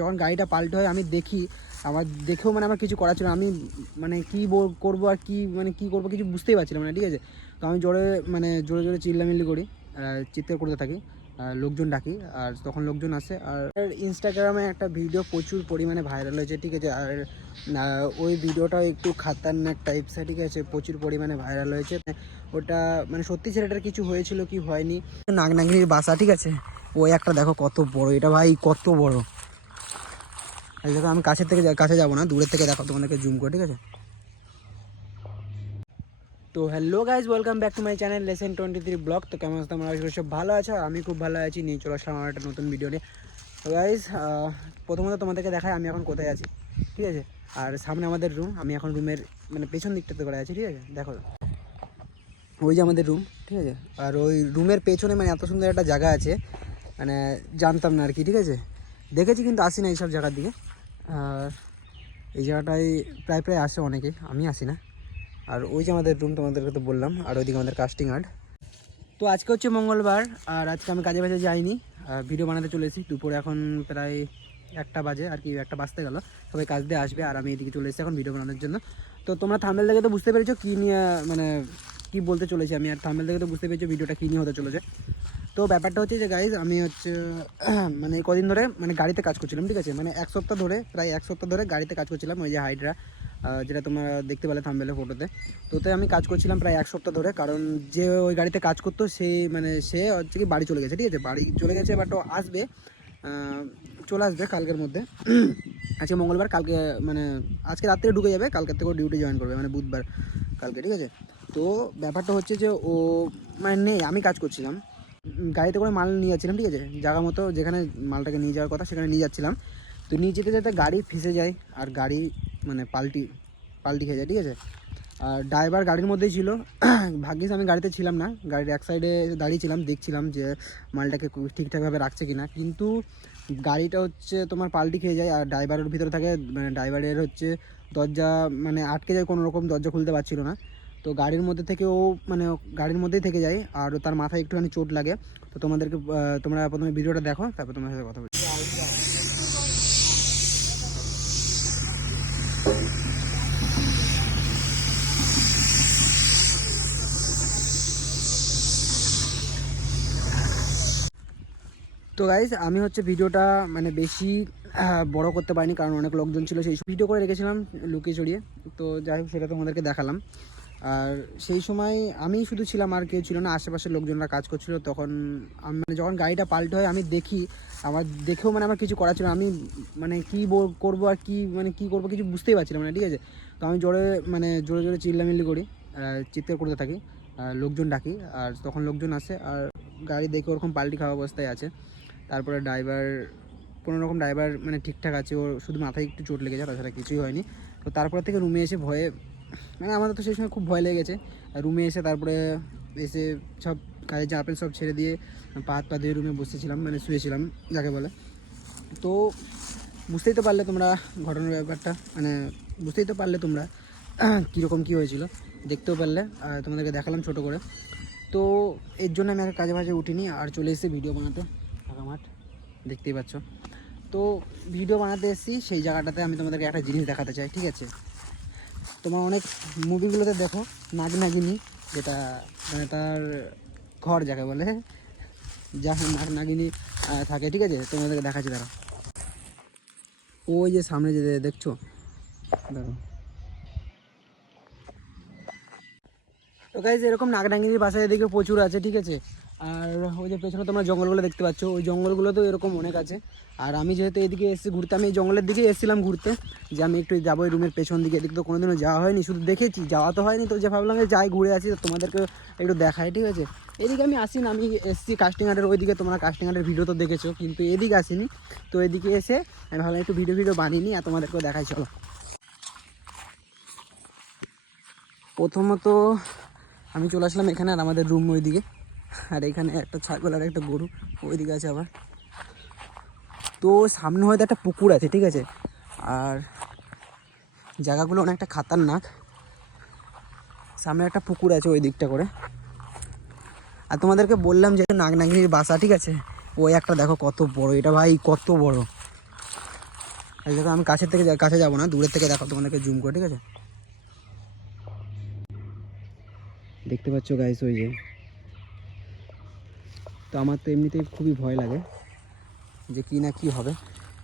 যখন গাড়িটা পাল্টে হয় আমি দেখি, আমার দেখেও মানে আমার কিছু করার ছিল, আমি মানে কী করবো আর কি মানে কী করবো কিছু বুঝতেই পারছিলাম না, ঠিক আছে। তো আমি জোরে জোরে চিল্লামিল্লি করি, চিৎকার করতে থাকি, লোকজন ডাকি, আর তখন লোকজন আসে। আর ইনস্টাগ্রামে একটা ভিডিও প্রচুর পরিমাণে ভাইরাল হয়েছে, ঠিক আছে। আর ওই ভিডিওটা একটু খাতারনাক টাইপসে, ঠিক আছে, প্রচুর পরিমাণে ভাইরাল হয়েছে। ওটা মানে সত্যি ছেলেটার কিছু হয়েছিল কি হয়নি, নাগনাগিনীর বাসা, ঠিক আছে। ওই একটা দেখো কত বড়, এটা ভাই কত বড়। দেখো আমি কাছে যাবো না, দূরের থেকে দেখো তোমাদেরকে জুম করে, ঠিক আছে। তো hello guys, welcome back to my channel lesson 23 blog. তো কেমন আছে তোমরা? সব ভালো আছো? আমি খুব ভালো আছি, নিয়ে চলে আসলাম আমার একটা নতুন ভিডিও নিয়ে। তো গাইজ, প্রথমত তোমাদেরকে দেখাই আমি এখন কোথায় আছি, ঠিক আছে। আর সামনে আমাদের রুম, আমি এখন রুমের মানে পেছন দিকটাতে করে আছি, ঠিক আছে। দেখো ওই যে আমাদের রুম, ঠিক আছে। আর ওই রুমের পেছনে মানে এত সুন্দর একটা জায়গা আছে, মানে জানতাম না আর কি, ঠিক আছে। দেখেছি কিন্তু আসি না এইসব জায়গার দিকে। আর এই জায়গাটায় প্রায় আসে অনেকে, আমি আসি না। আর ওই যে আমাদের রুম তোমাদেরকে তো বললাম, আর ওইদিকে আমাদের কাস্টিং আর্ট। তো আজকে হচ্ছে মঙ্গলবার, আর আজকে আমি কাজে বাজে যাইনি, ভিডিও বানাতে চলে এসেছি। দুপুরে এখন প্রায় 1টা বাজে আর কি, 1টা বাজতে গেল, সবাই কাজ দিয়ে আসবে, আর আমি এদিকে চলে এসেছি এখন ভিডিও বানানোর জন্য। তো তোমরা থাম্বনেল দেখে তো বুঝতে পেরেছো কী নিয়ে মানে কী বলতে চলেছি আমি, আর থাম্বনেল দেখে তো বুঝতে পেরেছো ভিডিওটা কী নিয়ে হতে চলেছে। তো ব্যাপারটা হচ্ছে যে গাইজ, আমি হচ্ছে মানে কদিন ধরে মানে গাড়িতে কাজ করছিলাম, ঠিক আছে। মানে প্রায় এক সপ্তাহ ধরে গাড়িতে কাজ করছিলাম, ওই যে হাইড্রা, যেটা তোমরা দেখতে পেলে থাম্বনেলে ফটোতে। তো তাই আমি কাজ করছিলাম প্রায় এক সপ্তাহ ধরে, কারণ যে ওই গাড়িতে কাজ করতো সে হচ্ছে কি বাড়ি চলে গেছে, ঠিক আছে। বাড়ি চলে গেছে, বাট ও আসবে, চলে আসবে কালকের মধ্যে। আজকে মঙ্গলবার, কালকে মানে আজকে রাত্রে ঢুকে যাবে, কালকের থেকে ও ডিউটি জয়েন করবে, মানে বুধবার কালকে, ঠিক আছে। তো ব্যাপারটা হচ্ছে যে ও মানে নেই, আমি কাজ করছিলাম, গাড়িতে করে মাল নিয়ে যাচ্ছিলাম, ঠিক আছে। জায়গা মতো যেখানে মালটাকে নিয়ে যাওয়ার কথা সেখানে নিয়ে যাচ্ছিলাম। তো নিয়ে যেতে যেতে গাড়ি ফেঁসে যায়, আর গাড়ি মানে পাল্টি খেয়ে যায়, ঠিক আছে। আর ড্রাইভার গাড়ির মধ্যেই ছিল। ভাগ্যিস আমি গাড়িতে ছিলাম না, গাড়ির এক সাইডে দাঁড়িয়েছিলাম, দেখছিলাম যে মালটাকে ঠিকঠাকভাবে রাখছে কিনা, কিন্তু গাড়িটা হচ্ছে তোমার পাল্টি খেয়ে যায়। আর ড্রাইভারের ভিতরে থাকে, মানে ড্রাইভারের হচ্ছে দরজা মানে আটকে যায়, কোনো রকম দরজা খুলতে পারছিল না। তো গাড়ির মধ্যে থেকে ও মানে গাড়ির মধ্যেই থেকে যায়, আর তার মাথায় একটুখানি চোট লাগে। তো তোমরা প্রথমে ভিডিওটা দেখো, তারপর তোমার সাথে কথা বলি। তো গাইজ, আমি হচ্ছে ভিডিওটা মানে বেশি বড় করতে পারিনি, কারণ অনেক লোকজন ছিল, সেই ভিডিও করে রেখেছিলাম লুকিয়ে চড়িয়ে। তো যাই হোক, সেটা তোমাদেরকে দেখালাম। আর সেই সময় আমি শুধু ছিলাম, আর কেউ ছিল না, আশেপাশের লোকজনরা কাজ করছিল। তখন আমি মানে যখন গাড়িটা পাল্টে হয় আমি দেখি, আমার দেখেও মানে আমার কিছু করার ছিল, আমি মানে কী করবো আর কি মানে কী করবো কিছু বুঝতেই পারছিলাম না, ঠিক আছে। তো আমি জোরে চিল্লামিল্লি করি, চিৎকার করতে থাকি, লোকজন ডাকি, আর তখন লোকজন আসে। আর গাড়ি দেখে ওরকম পাল্টি খাওয়া অবস্থায় আছে। তারপরে কোনোরকম ড্রাইভার মানে ঠিকঠাক আছে, ওর শুধু মাথায় একটু চোট লেগেছে, তাছাড়া কিছুই হয়নি। তো তারপর থেকে রুমে এসে ভয়ে, মানে আমাদের তো সেই সময় খুব ভয় লেগেছে। রুমে এসে তারপরে সব কাজের চাপেল সব ছেড়ে দিয়ে পা হাত পা দিয়ে রুমে বসেছিলাম, মানে শুয়েছিলাম যাকে বলে। তো বুঝতেই তো পারলে তোমরা ঘটনার ব্যাপারটা, মানে বুঝতেই তো পারলে তোমরা কীরকম কী হয়েছিল, দেখতেও পারলে, তোমাদেরকে দেখালাম ছোটো করে। তো এর জন্য আমি কাজে বাজে উঠিনি, আর চলে এসেছি ভিডিও বানাতে, ফাঁকা মাঠ দেখতেই পাচ্ছ। তো ভিডিও বানাতে এসেছি, সেই জায়গাটাতে আমি তোমাদেরকে একটা জিনিস দেখাতে চাই, ঠিক আছে। তোমার অনেক মুভিগুলোতে দেখো নাগিনী, যেটা মানে তার ঘর যাকে বলে, যা নাগিনী থাকে, ঠিক আছে। তোমাদেরকে দেখাচ্ছি, দাঁড়া, ওই যে সামনে যে দেখছো, দেখো। তো গাইজ, এরকম নাগনাগিনীর বাসা এদিকে প্রচুর আছে, ঠিক আছে। আর ওই যে পেছনে তোমরা জঙ্গলগুলো দেখতে পাচ্ছ, ওই জঙ্গলগুলোতেও এরকম অনেক আছে। আর আমি যেহেতু এদিকে এসেছি ঘুরতে, আমি এই জঙ্গলের দিকে এসেছিলাম ঘুরতে, যে আমি একটু যাবো এই রুমের পেছন দিকে। এদিকে তো কোনোদিনও যাওয়া হয়নি, শুধু দেখেছি, যাওয়া তো হয়নি। তো যে ভাবলাম যে যাই ঘুরে আসি, তোমাদেরকে একটু দেখাই, ঠিক আছে। এদিকে আমি আসি না, আমি এসেছি কাস্টিং আর্টের ওইদিকে, তোমরা কাস্টিং আর্টের ভিডিও তো দেখেছো, কিন্তু এদিকে আসিনি। তো এদিকে এসে আমি ভাবলাম একটু ভিডিও বানিয়ে নিই, আর তোমাদেরকেও দেখাই, চলো। প্রথমত আমি চলে আসলাম এখানে, আর আমাদের রুম ওইদিকে, আর এখানে একটা ছাগল আর একটা গরু ওইদিকে আছে আবার। তো সামনে হয়তো একটা পুকুর আছে, ঠিক আছে। আর জায়গাগুলো অনেকটা খাতারনাক, সামনে একটা পুকুর আছে ওই দিকটা করে। আর তোমাদেরকে বললাম যে নাগনাগিনীর বাসা, ঠিক আছে। ওই একটা দেখো কত বড়, এটা ভাই কত বড়। এই দেখো আমি কাছের থেকে কাছে যাবো না, দূরের থেকে দেখো তোমাদেরকে জুম করে, ঠিক আছে? দেখতে পাচ্ছ গাইস ওই যে, তো আমার তো এমনিতেই খুবই ভয় লাগে যে কী না কী হবে।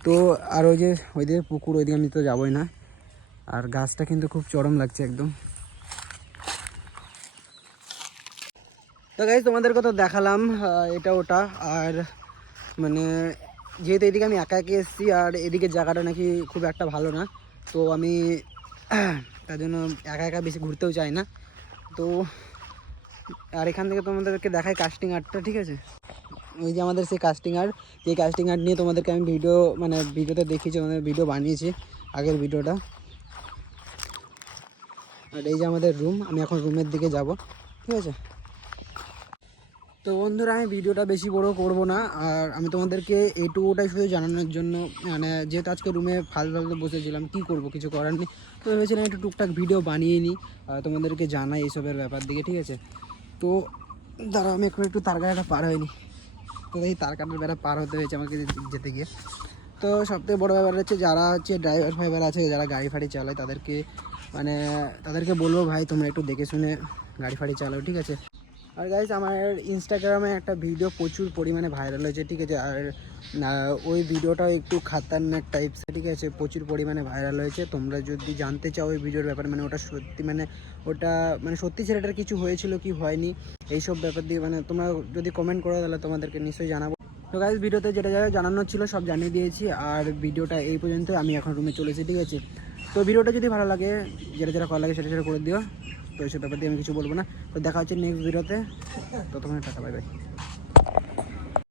তো আর ওই যে ওইদিকে পুকুর, ওইদিকে আমি তো যাবোই না। আর গাছটা কিন্তু খুব চরম লাগছে একদম। তো গাইস তোমাদেরকে তো দেখালাম এটা ওটা। আর মানে যেহেতু এদিকে আমি একা একা এসেছি আর এদিকে জায়গাটা নাকি খুব একটা ভালো না, তো আমি তার জন্য একা একা বেশি ঘুরতেও চাই না। তো আর এখান থেকে তোমাদেরকে দেখাই কাস্টিং আর্টটা, ঠিক আছে? ওই যে আমাদের সেই কাস্টিং আর্ট, যে কাস্টিং আর্ট নিয়ে তোমাদেরকে আমি ভিডিওতে দেখিয়েছি, আমাদের ভিডিও বানিয়েছি আগের ভিডিওটা। আর এই যে আমাদের রুম, আমি এখন রুমের দিকে যাব, ঠিক আছে? তো বন্ধুরা আমি ভিডিওটা বেশি বড় করব না, আর আমি তোমাদেরকে এইটুকুটাই শুধু জানানোর জন্য, মানে যেহেতু আজকে রুমে ফালতু বসেছিলাম, কি করব, কিছু করার নেই, তো ভেবেছিলাম একটু টুকটাক ভিডিও বানিয়ে নিই, তোমাদেরকে জানাই এইসবের ব্যাপার দিকে, ঠিক আছে? তো দাঁড়াও আমি একটু তারকাটা পার হয়নি, তো এই তারকাটার বেড়া পার হতে হয়েছে আমাকে যেতে গিয়ে। তো সবথেকে বড়ো ব্যাপার হচ্ছে যারা হচ্ছে ড্রাইভার ফাইভার আছে, যারা গাড়ি ফাড়ি চালায়, তাদেরকে বলবো ভাই তোমরা একটু দেখে শুনে গাড়ি ফাড়ি চালাও, ঠিক আছে? আর গাইজ আমার ইনস্টাগ্রামে একটা ভিডিও প্রচুর পরিমাণে ভাইরাল হয়েছে, ঠিক আছে? আর ওই ভিডিওটাও একটু খাতারনাক টাইপস, ঠিক আছে? প্রচুর পরিমাণে ভাইরাল হয়েছে। তোমরা যদি জানতে চাও ওই ভিডিওর ব্যাপারে, মানে ওটা সত্যি, ওটা সত্যি ছেলেটার কিছু হয়েছিল কি হয়নি, এইসব ব্যাপার দিয়ে তোমরা যদি কমেন্ট করো তাহলে তোমাদেরকে নিশ্চয়ই জানাবো। তো গাইজ ভিডিওতে যেটা যেটা জানানোর ছিল সব জানিয়ে দিয়েছি, আর ভিডিওটা এই পর্যন্ত। আমি এখন রুমে চলেছি, ঠিক আছে? তো ভিডিওটা যদি ভালো লাগে, যেটা ভালো লাগে সেটা করে দিও। তো এইসব ব্যাপার দিয়ে আমি কিছু বলবো না। তো দেখা হচ্ছে নেক্সট ভিডিওতে, ততক্ষণে টাটা, বাই বাই।